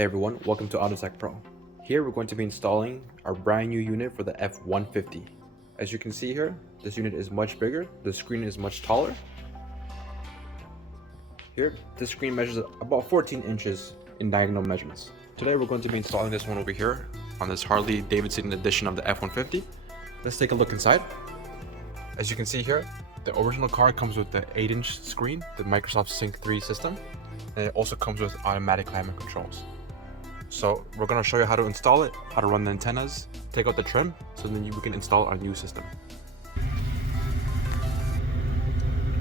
Hey everyone, welcome to AutoTech Pro. Here we're going to be installing our brand new unit for the F150. As you can see here, this unit is much bigger, the screen is much taller. Here, this screen measures about 14 inches in diagonal measurements. Today we're going to be installing this one over here on this Harley Davidson edition of the F150. Let's take a look inside. As you can see here, the original car comes with the 8-inch screen, the Microsoft Sync 3 system, and it also comes with automatic climate controls. So we're going to show you how to install it, how to run the antennas, take out the trim, so then we can install our new system.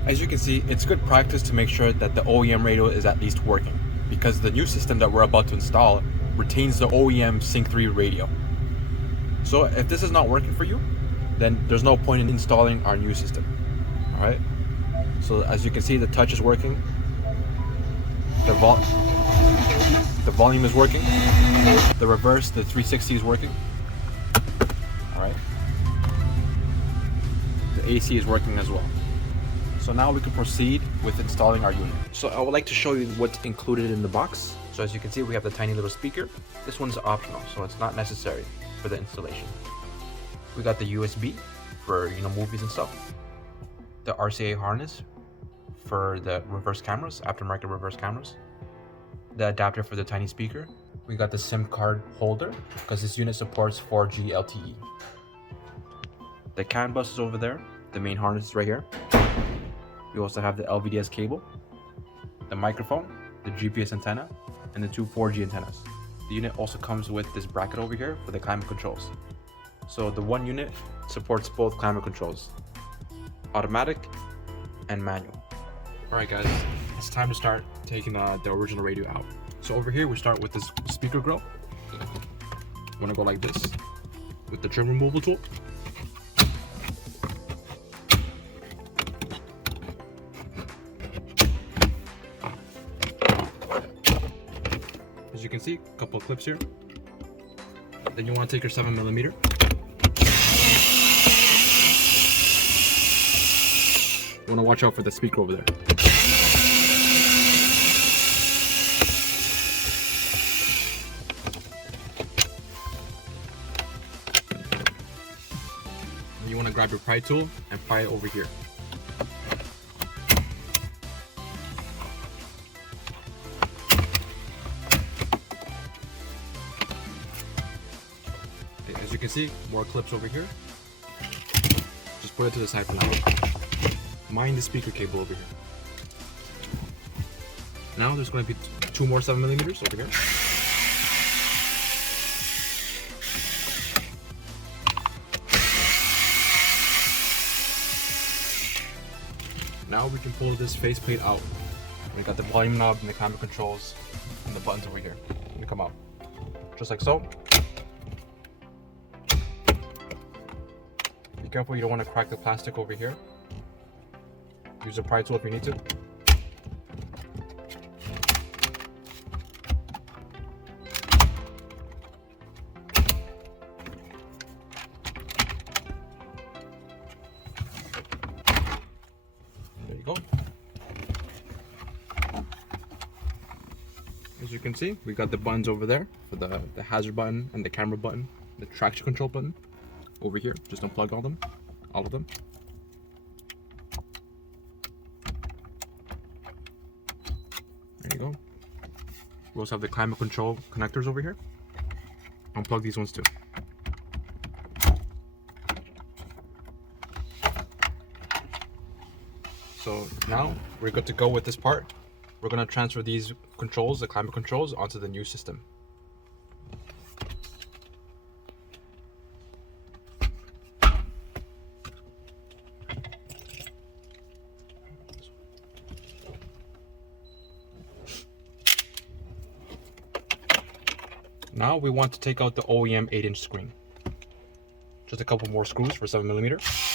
As you can see, it's good practice to make sure that the OEM radio is at least working, because the new system that we're about to install retains the OEM Sync 3 radio. So if this is not working for you, then there's no point in installing our new system. Alright? So as you can see, the touch is working, the volume is working, the reverse, the 360 is working. Alright. The AC is working as well. So now we can proceed with installing our unit. So I would like to show you what's included in the box. So as you can see, we have the tiny little speaker. This one's optional, so it's not necessary for the installation. We got the USB for movies and stuff. The RCA harness for the reverse cameras, aftermarket reverse cameras. The adapter for the tiny speaker. We got the SIM card holder because this unit supports 4G LTE. The CAN bus is over there. The main harness is right here. We also have the LVDS cable, the microphone, the GPS antenna, and the two 4G antennas. The unit also comes with this bracket over here for the climate controls. So the one unit supports both climate controls, automatic and manual. Alright guys, it's time to start taking the original radio out. So over here we start with this speaker grill. I'm gonna go like this with the trim removal tool. As you can see, a couple of clips here. Then you want to take your 7mm. You want to watch out for the speaker over there. You want to grab your pry tool and pry it over here. As you can see, more clips over here. Just put it to the side for now. Mind the speaker cable over here. Now there's going to be two more 7mm over here. Now we can pull this faceplate out. We got the volume knob and the climate controls and the buttons over here. They come out just like so. Be careful, you don't want to crack the plastic over here. Use a pry tool if you need to. There you go. As you can see, we got the buttons over there for the hazard button and the camera button, the traction control button over here. Just unplug all of them. There you go. We also have the climate control connectors over here. Unplug these ones too. So now we're good to go with this part. We're going to transfer these controls, the climate controls, onto the new system. Now we want to take out the OEM 8-inch screen. Just a couple more screws for 7mm.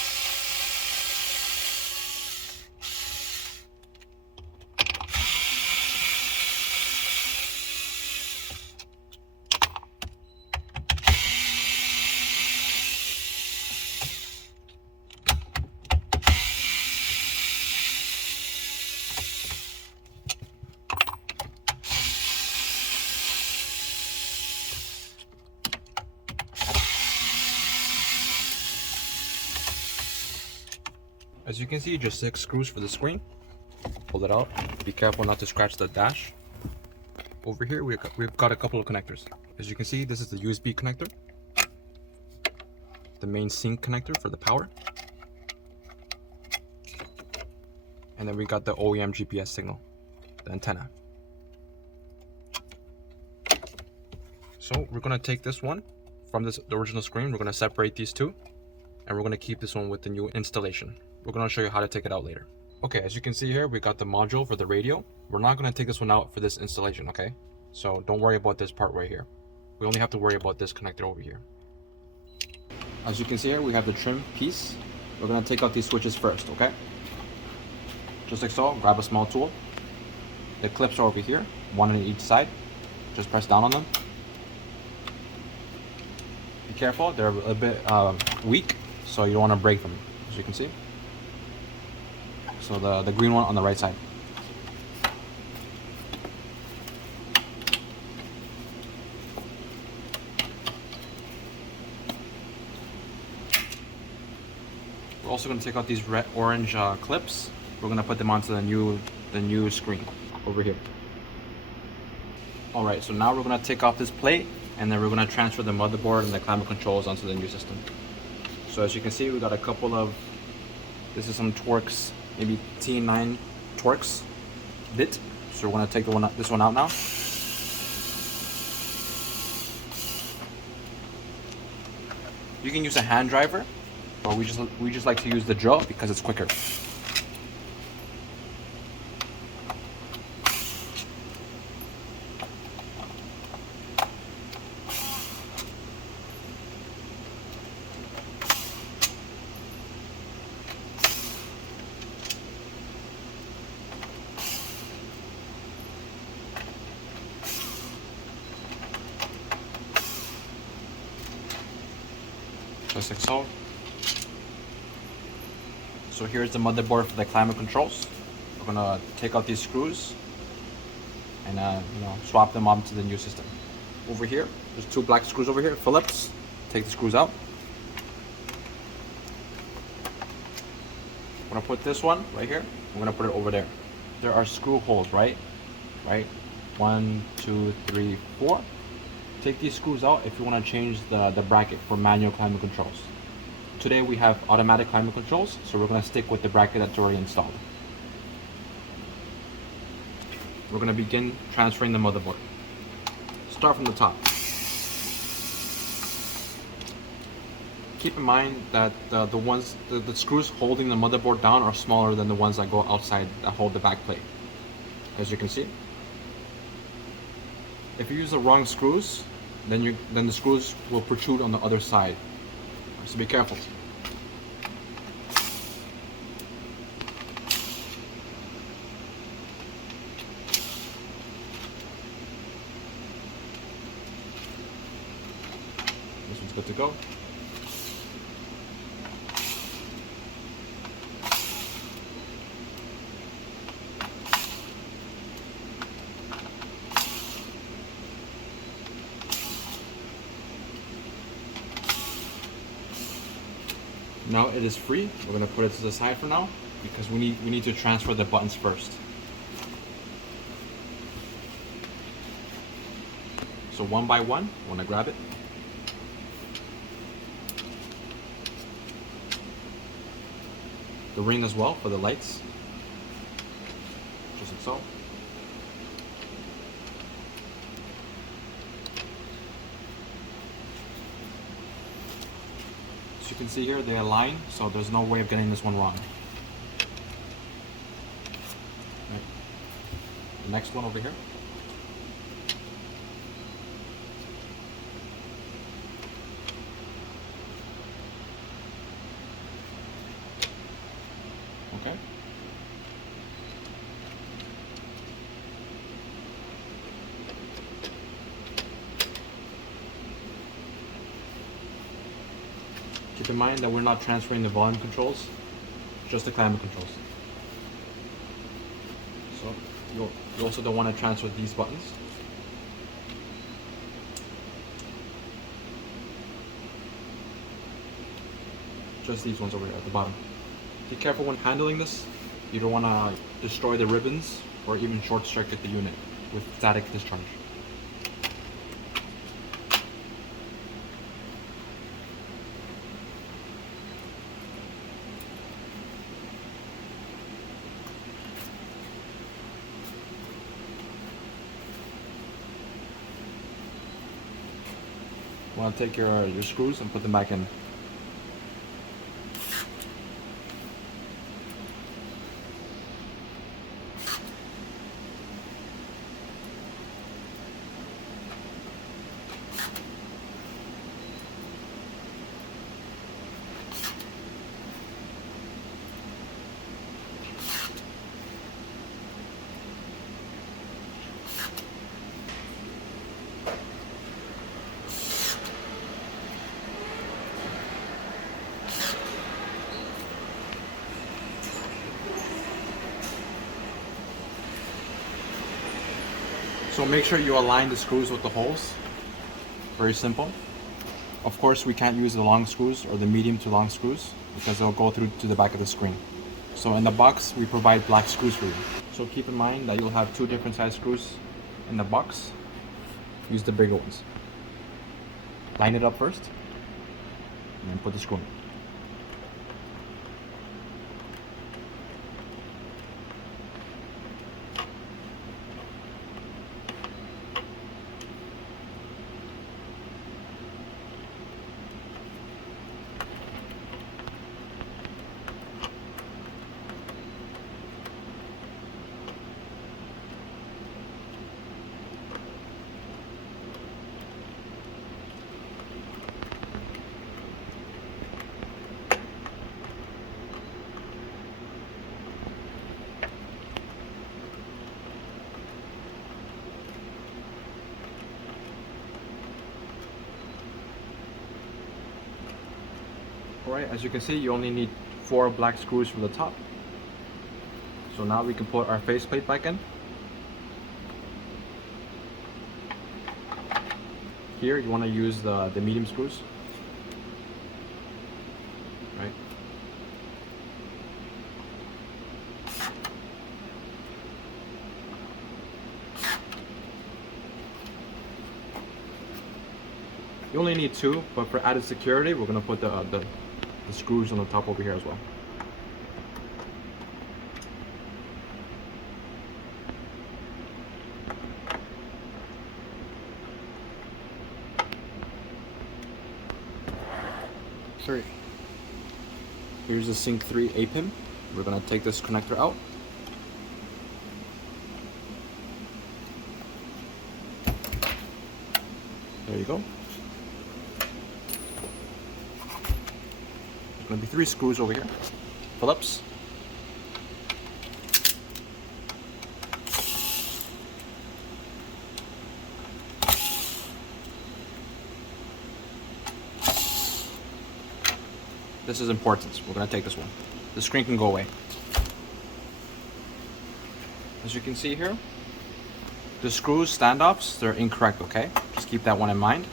As you can see, just 6 screws for the screen. Pull it out. Be careful not to scratch the dash. Over here, we've got a couple of connectors. As you can see, this is the USB connector, the main sync connector for the power, and then we got the OEM GPS signal, the antenna. So we're gonna take this one from the original screen. We're gonna separate these two, and we're gonna keep this one with the new installation. We're gonna show you how to take it out later. Okay, as you can see here, we got the module for the radio. We're not gonna take this one out for this installation, okay? So don't worry about this part right here. We only have to worry about this connector over here. As you can see here, we have the trim piece. We're gonna take out these switches first, okay? Just like so, grab a small tool. The clips are over here, one on each side. Just press down on them. Be careful, they're a bit weak, so you don't wanna break them, as you can see. So the green one on the right side. We're also going to take out these orange clips. We're going to put them onto the new screen over here. All right, so now we're going to take off this plate, and then we're going to transfer the motherboard and the climate controls onto the new system. So as you can see, we got a couple of, this is some Torx, maybe T9 Torx bit. So we're going to take this one out now. You can use a hand driver, but we just like to use the drill because it's quicker. Just like so. So here's the motherboard for the climate controls. We're gonna take out these screws and swap them onto the new system. Over here, there's 2 black screws over here, Phillips. Take the screws out. I'm gonna put this one right here. I'm gonna put it over there. There are screw holes, right? 1, 2, 3, 4. Take these screws out if you want to change the bracket for manual climate controls. Today we have automatic climate controls, so we're going to stick with the bracket that's already installed. We're going to begin transferring the motherboard. Start from the top. Keep in mind that the screws holding the motherboard down are smaller than the ones that go outside that hold the back plate, as you can see. If you use the wrong screws, then the screws will protrude on the other side. So be careful. This one's good to go. Now it is free. We're going to put it to the side for now because we need to transfer the buttons first. So one by one, I want to grab it. The ring as well for the lights, just like so. As you can see here, they align, so there's no way of getting this one wrong. Right. The next one over here. Okay. Keep in mind that we're not transferring the volume controls, just the climate controls. So you also don't want to transfer these buttons. Just these ones over here at the bottom. Be careful when handling this. You don't want to destroy the ribbons or even short circuit the unit with static discharge. You want to take your screws and put them back in. So make sure you align the screws with the holes. Very simple. Of course, we can't use the long screws or the medium to long screws because they'll go through to the back of the screen. So in the box, we provide black screws for you. So keep in mind that you'll have 2 different size screws in the box. Use the bigger ones. Line it up first, and then put the screw in. Alright, as you can see, you only need 4 black screws from the top. So now we can put our faceplate back in. Here you want to use the medium screws. Right? You only need 2, but for added security, we're going to put the screws on the top over here as well. Here's the Sync 3 A pin. We're going to take this connector out. There you go. There's going to be 3 screws over here. Phillips. This is important. We're going to take this one. The screen can go away. As you can see here, the screws standoffs, they're incorrect, okay? Just keep that one in mind.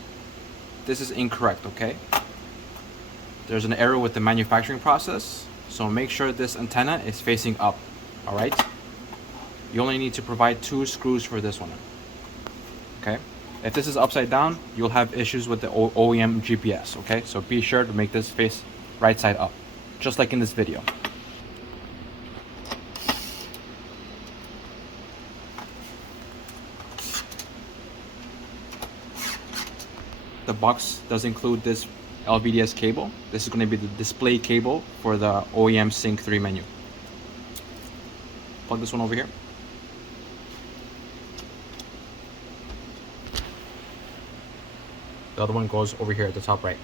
This is incorrect, okay? There's an error with the manufacturing process, so make sure this antenna is facing up, alright? You only need to provide 2 screws for this one, okay? If this is upside down, you'll have issues with the OEM GPS, okay? So be sure to make this face right side up, just like in this video. The box does include this LVDS cable. This is going to be the display cable for the OEM Sync 3 menu. Plug this one over here. The other one goes over here at the top right.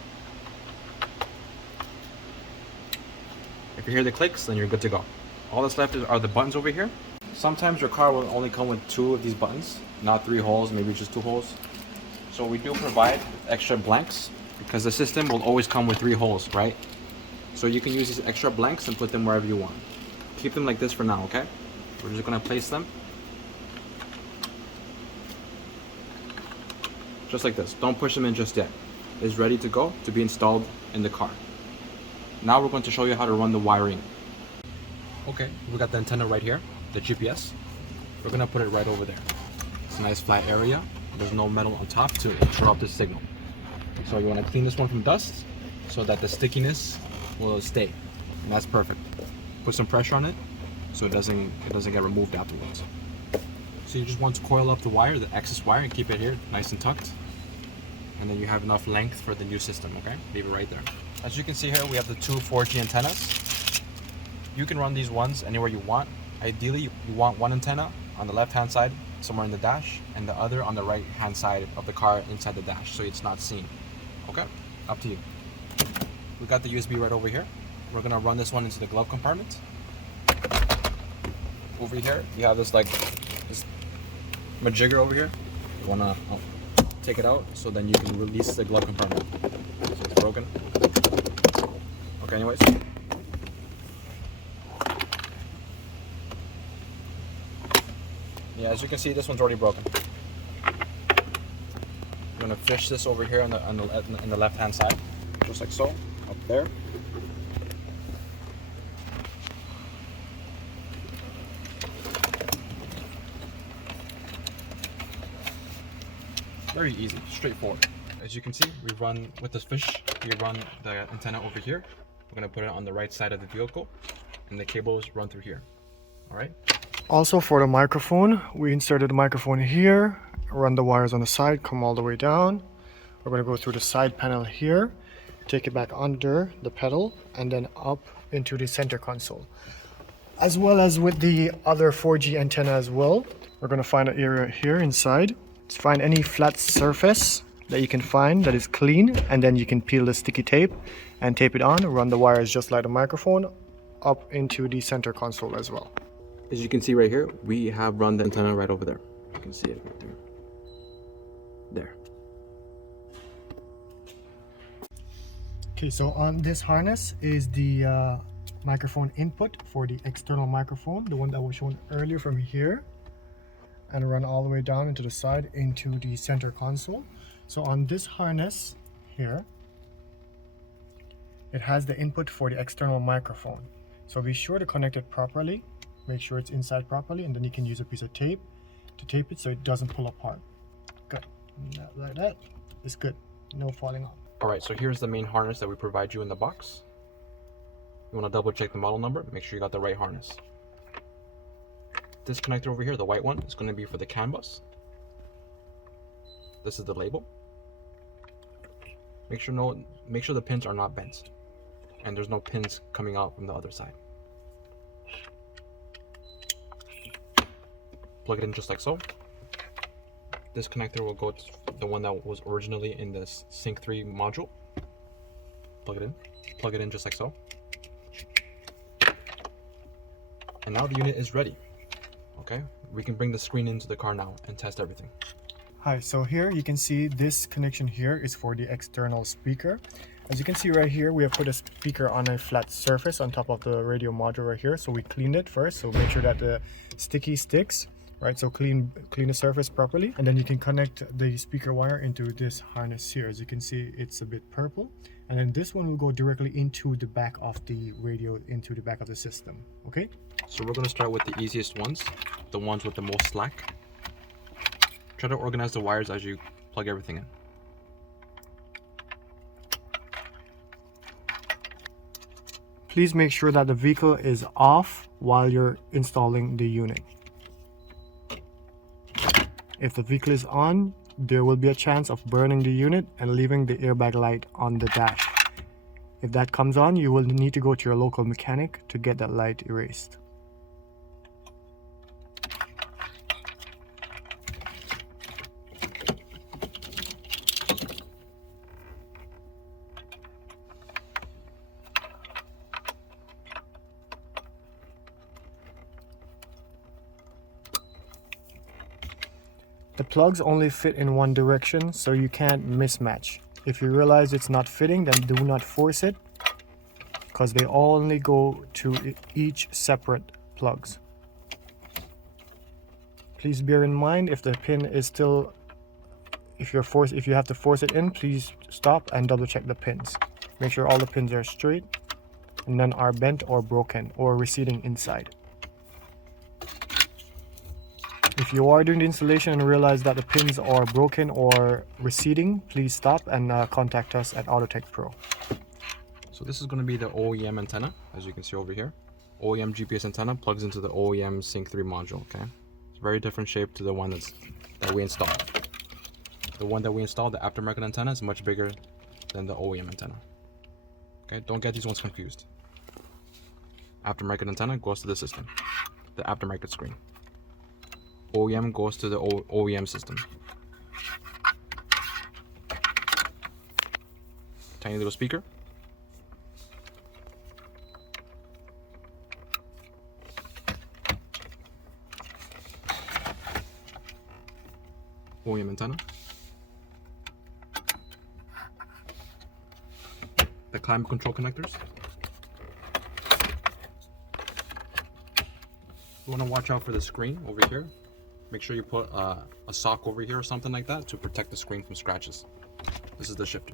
If you hear the clicks, then you're good to go. All that's left are the buttons over here. Sometimes your car will only come with 2 of these buttons, not 3 holes, maybe just 2 holes. So we do provide extra blanks because the system will always come with 3 holes, right? So you can use these extra blanks and put them wherever you want. Keep them like this for now, okay? We're just gonna place them just like this. Don't push them in just yet. It's ready to go to be installed in the car. Now we're going to show you how to run the wiring. Okay, we got the antenna right here, the GPS. We're gonna put it right over there. It's a nice flat area. There's no metal on top to interrupt the signal. So you wanna clean this one from dust so that the stickiness will stay. And that's perfect. Put some pressure on it so it doesn't get removed afterwards. So you just want to coil up the wire, the excess wire, and keep it here nice and tucked. And then you have enough length for the new system, okay? Leave it right there. As you can see here, we have the two 4G antennas. You can run these ones anywhere you want. Ideally, you want one antenna on the left-hand side, somewhere in the dash, and the other on the right-hand side of the car inside the dash, so it's not seen. Okay? Up to you. We got the USB right over here. We're gonna run this one into the glove compartment. Over here, you have this majigger over here. You wanna take it out so then you can release the glove compartment. So it's broken. Okay, anyways. Yeah, as you can see, this one's already broken. I'm gonna fish this over here on the left-hand side, just like so, up there. Very easy, straightforward. As you can see, we run with this fish. We run the antenna over here. We're gonna put it on the right side of the vehicle, and the cables run through here. All right. Also for the microphone, we inserted the microphone here, run the wires on the side, come all the way down. We're going to go through the side panel here, take it back under the pedal, and then up into the center console. As well as with the other 4G antenna as well, we're going to find an area here inside. Let's find any flat surface that you can find that is clean, and then you can peel the sticky tape and tape it on, run the wires just like the microphone up into the center console as well. As you can see right here, we have run the antenna right over there. You can see it right there. There. Okay, so on this harness is the microphone input for the external microphone, the one that was shown earlier from here, and run all the way down into the side into the center console. So on this harness here, it has the input for the external microphone. So be sure to connect it properly. Make sure it's inside properly, and then you can use a piece of tape to tape it so it doesn't pull apart. Good. Like that. It's good. No falling off. All right, so here's the main harness that we provide you in the box. You want to double check the model number, make sure you got the right harness. This connector over here, the white one, is going to be for the CAN bus. This is the label. Make sure the pins are not bent, and there's no pins coming out from the other side. Plug it in just like so. This connector will go to the one that was originally in this Sync 3 module. Plug it in just like so. And now the unit is ready. Okay, we can bring the screen into the car now and test everything. Hi, so here you can see this connection here is for the external speaker. As you can see right here, we have put a speaker on a flat surface on top of the radio module right here. So we cleaned it first, so make sure that the sticky sticks. Right, so clean the surface properly, and then you can connect the speaker wire into this harness here. As you can see, it's a bit purple, and then this one will go directly into the back of the radio, into the back of the system. Okay, so we're going to start with the easiest ones, the ones with the most slack. Try to organize the wires as you plug everything in. Please make sure that the vehicle is off while you're installing the unit. If the vehicle is on, there will be a chance of burning the unit and leaving the airbag light on the dash. If that comes on, you will need to go to your local mechanic to get that light erased. The plugs only fit in one direction, so you can't mismatch. If you realize it's not fitting, then do not force it, because they only go to each separate plugs. Please bear in mind, if the pin is still, if you have to force it in, please stop and double check the pins. Make sure all the pins are straight. none are bent or broken or receding inside. If you are doing the installation and realize that the pins are broken or receding, please stop and contact us at Autotech Pro. So this is going to be the OEM antenna, as you can see over here. OEM GPS antenna plugs into the OEM Sync 3 module, okay? It's a very different shape to the one that we installed. The one that we installed, the aftermarket antenna, is much bigger than the OEM antenna. Okay, don't get these ones confused. Aftermarket antenna goes to the system, the aftermarket screen. OEM goes to the OEM system. Tiny little speaker. OEM antenna. The climate control connectors. You want to watch out for the screen over here. Make sure you put a sock over here or something like that to protect the screen from scratches. This is the shifter.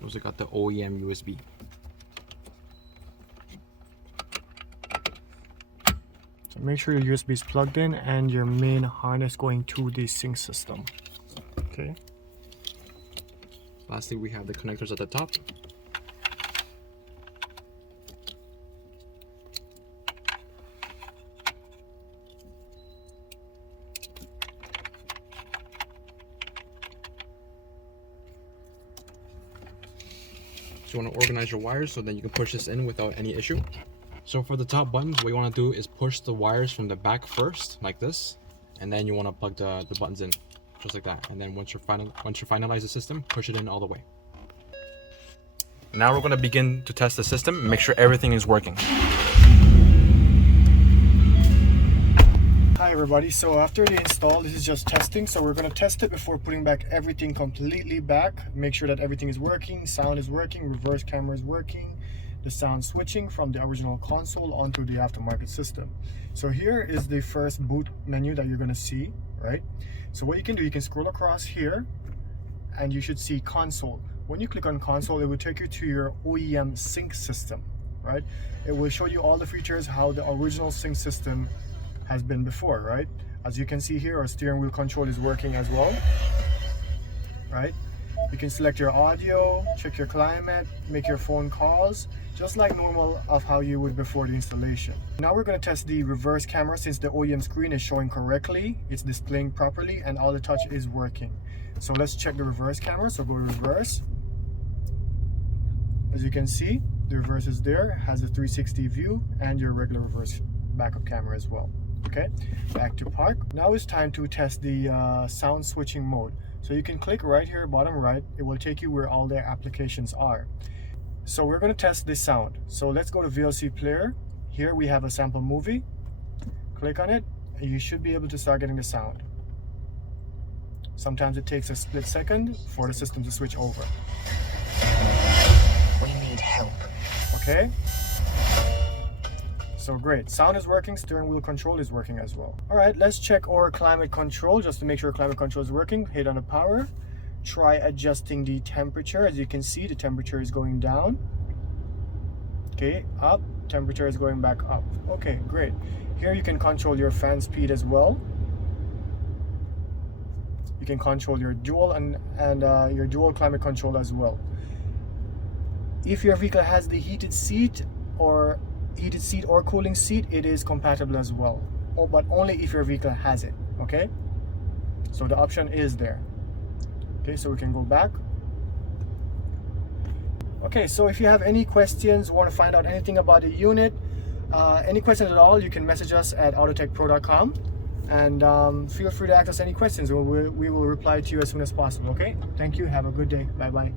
Also got the OEM USB. So make sure your USB is plugged in and your main harness going to the sync system. Okay. Lastly, we have the connectors at the top. So you want to organize your wires so that you can push this in without any issue. So for the top buttons, what you want to do is push the wires from the back first, like this, and then you want to plug the buttons in, just like that. And then once you finalize the system, push it in all the way. Now we're going to begin to test the system and make sure everything is working. Hi everybody, so after the install, this is just testing, so we're going to test it before putting back everything completely back. Make sure that everything is working, sound is working, reverse camera is working, the sound switching from the original console onto the aftermarket system. So here is the first boot menu that you're going to see, right? So what you can do, you can scroll across here and you should see console. When you click on console, it will take you to your OEM sync system, right? It will show you all the features, how the original sync system has been before, right? As you can see here, our steering wheel control is working as well, right? You can select your audio, check your climate, make your phone calls, just like normal of how you would before the installation. Now we're going to test the reverse camera. Since the OEM screen is showing correctly, it's displaying properly, and all the touch is working. So let's check the reverse camera. So go to reverse. As you can see, the reverse is there, has a 360 view and your regular reverse backup camera as well. Okay, back to park. Now it's time to test the sound switching mode. So you can click right here, bottom right. It will take you where all their applications are. So we're going to test this sound. So let's go to VLC player. Here we have a sample movie. Click on it and you should be able to start getting the sound. Sometimes it takes a split second for the system to switch over. We need help. Okay. So great, sound is working, steering wheel control is working as well. All right, let's check our climate control just to make sure climate control is working. Hit on the power, try adjusting the temperature. As you can see, the temperature is going down. Okay, up, temperature is going back up. Okay, great. Here you can control your fan speed as well. You can control your dual and your dual climate control as well. If your vehicle has the heated seat or cooling seat, it is compatible as well, but only if your vehicle has it. Okay, so the option is there. Okay, so we can go back. Okay, so if you have any questions, want to find out anything about the unit, any questions at all, you can message us at autotechpro.com, and feel free to ask us any questions. We will reply to you as soon as possible. Okay, thank you, have a good day, bye bye.